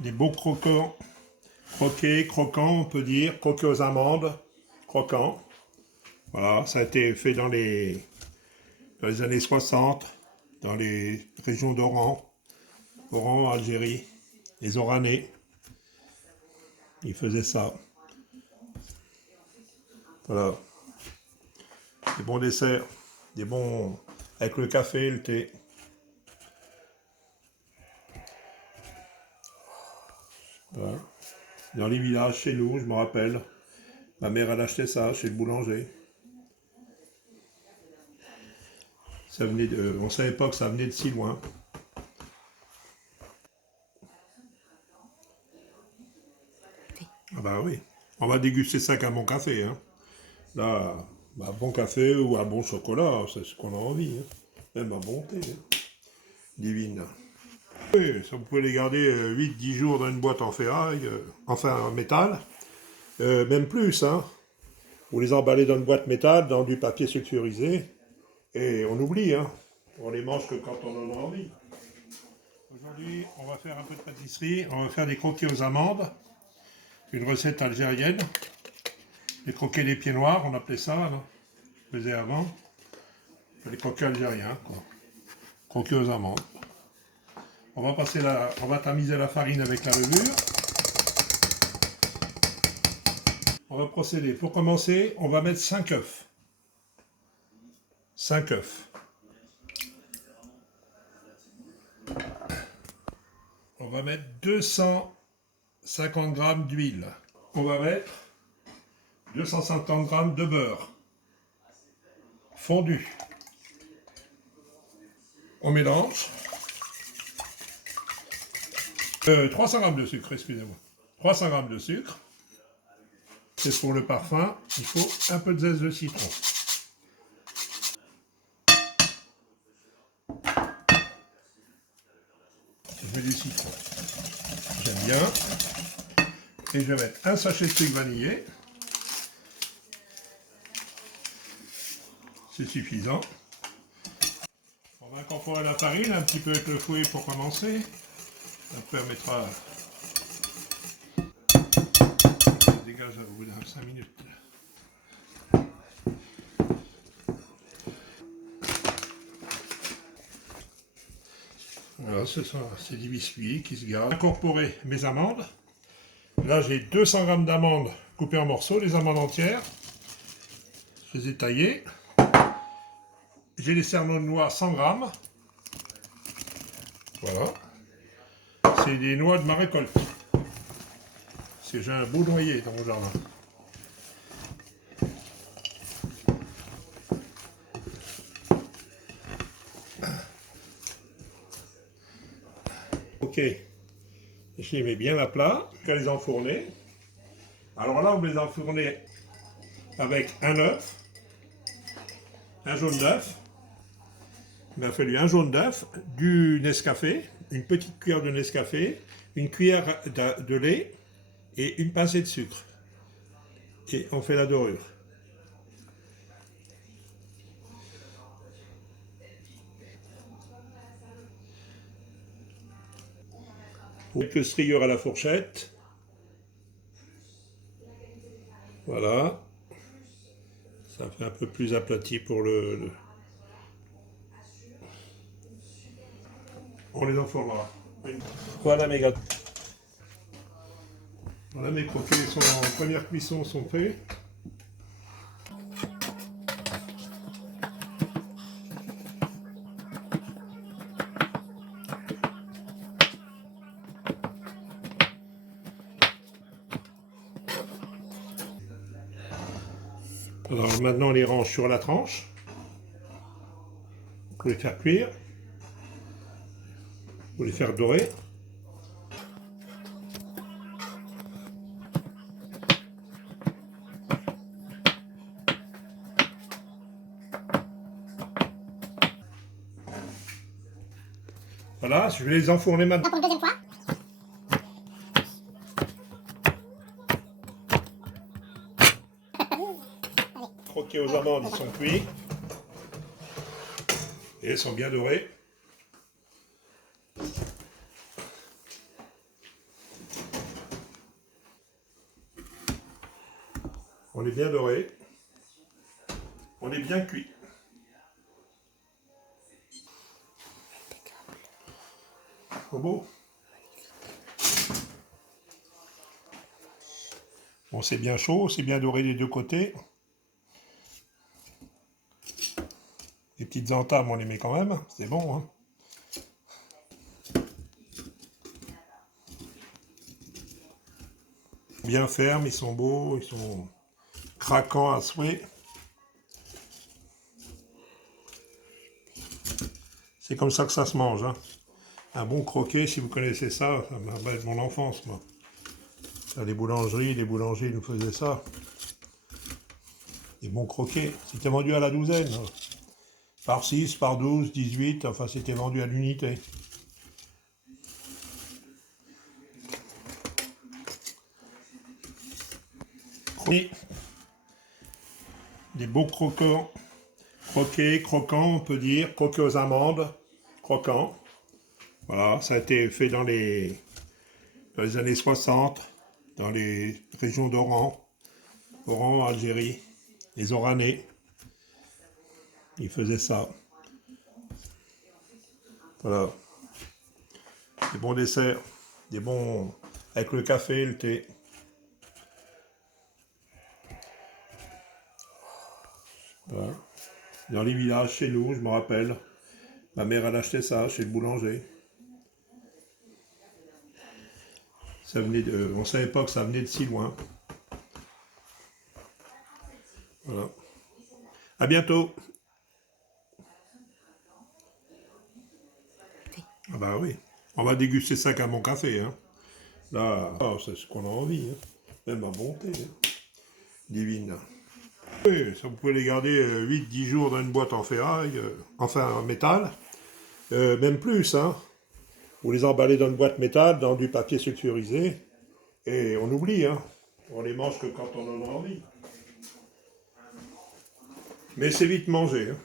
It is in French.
Des beaux croquants, croquants, on peut dire, croqués aux amandes, croquants. Voilà, ça a été fait dans les années 60, dans les régions d'Oran, Algérie, les Oranais. Ils faisaient ça. Voilà. Des bons desserts, des bons avec le café, le thé. Voilà. Dans les villages, chez nous, je me rappelle, ma mère elle achetait ça chez le boulanger. Ça venait on ne savait pas que ça venait de si loin. Ah bah oui, on va déguster ça qu'un bon café. Hein. Là, un bon café ou un bon chocolat, c'est ce qu'on a envie. Hein. Même un bon thé. Hein. Divine. Oui, ça vous pouvez les garder 8-10 jours dans une boîte en ferraille, enfin en métal, même plus. Hein. Vous les emballez dans une boîte métal, dans du papier sulfurisé, et on oublie. Hein. On les mange que quand on en a envie. Aujourd'hui, on va faire un peu de pâtisserie, on va faire des croquets aux amandes, une recette algérienne. Les croquets des pieds noirs, on appelait ça, là. Je faisais avant. Les croquets algériens, quoi. Croquets aux amandes. On va tamiser la farine avec la levure. On va procéder. Pour commencer, on va mettre 5 œufs. 5 œufs. On va mettre 250 g d'huile. On va mettre 250 g de beurre fondu. On mélange. 300 g de sucre, excusez-moi. 300 g de sucre. C'est pour le parfum. Il faut un peu de zeste de citron. Je mets du citron. J'aime bien. Et je vais mettre un sachet de sucre vanillé. C'est suffisant. On va incorporer la farine un petit peu avec le fouet pour commencer. Ça permettra. Ça dégage au bout de 5 minutes. Voilà, c'est ça, c'est des biscuits qui se gardent. Incorporer mes amandes. Là, j'ai 200 g d'amandes coupées en morceaux, les amandes entières. Je les ai taillées. J'ai les cerneaux de noix 100 g. Voilà. C'est des noix de ma récolte. Parce que j'ai un beau noyer dans mon jardin. Ok. Je les mets bien à plat. Je vais les enfourner. Alors là, on va les enfourner avec un œuf, un jaune d'œuf. Il m'a fallu un jaune d'œuf, du Nescafé, une petite cuillère de Nescafé, une cuillère de lait et une pincée de sucre. Et on fait la dorure. Quelques striures à la fourchette. Voilà. Ça fait un peu plus aplati pour le... On les enfournera. Voilà mes gâteaux. Voilà, mes croquets sont en première cuisson, sont faits. Alors maintenant on les range sur la tranche. Pour les faire cuire. Pour les faire dorer. Voilà, je vais les enfourner maintenant. Pour une deuxième fois. Croqués aux amandes, ils sont cuits. Et ils sont bien dorés. On est bien doré. On est bien cuit. Oh beau. Bon, c'est bien chaud, c'est bien doré des deux côtés. Les petites entames, on les met quand même, c'est bon. Hein. Bien fermes, ils sont beaux, ils sont craquants à souhait. C'est comme ça que ça se mange. Hein. Un bon croquet, si vous connaissez ça, ça me rappelle mon enfance, moi. Les boulangeries nous faisaient ça. Des bons croquets. C'était vendu à la douzaine. Hein. Par 6, par 12, 18, enfin c'était vendu à l'unité. Oui. Des beaux croquets, croquants, on peut dire, croquets aux amandes, croquants. Voilà, ça a été fait dans les années 60, dans les régions d'Oran, Algérie, les Oranais. Ils faisaient ça. Voilà. Des bons desserts, des bons avec le café, le thé. Voilà. Dans les villages, chez nous, je me rappelle, ma mère elle achetait ça chez le boulanger. Ça venait de, on savait pas que ça venait de si loin. Voilà. À bientôt. Ah bah oui. On va déguster ça qu'à mon café. Hein. Là, oh, c'est ce qu'on a envie. Hein. Même à bonté. Hein. Divine. Oui, ça vous pouvez les garder 8-10 jours dans une boîte en ferraille, enfin en métal. Même plus, hein. Vous les emballez dans une boîte métal, dans du papier sulfurisé. Et on oublie, hein. On les mange que quand on en a envie. Mais c'est vite mangé. Hein.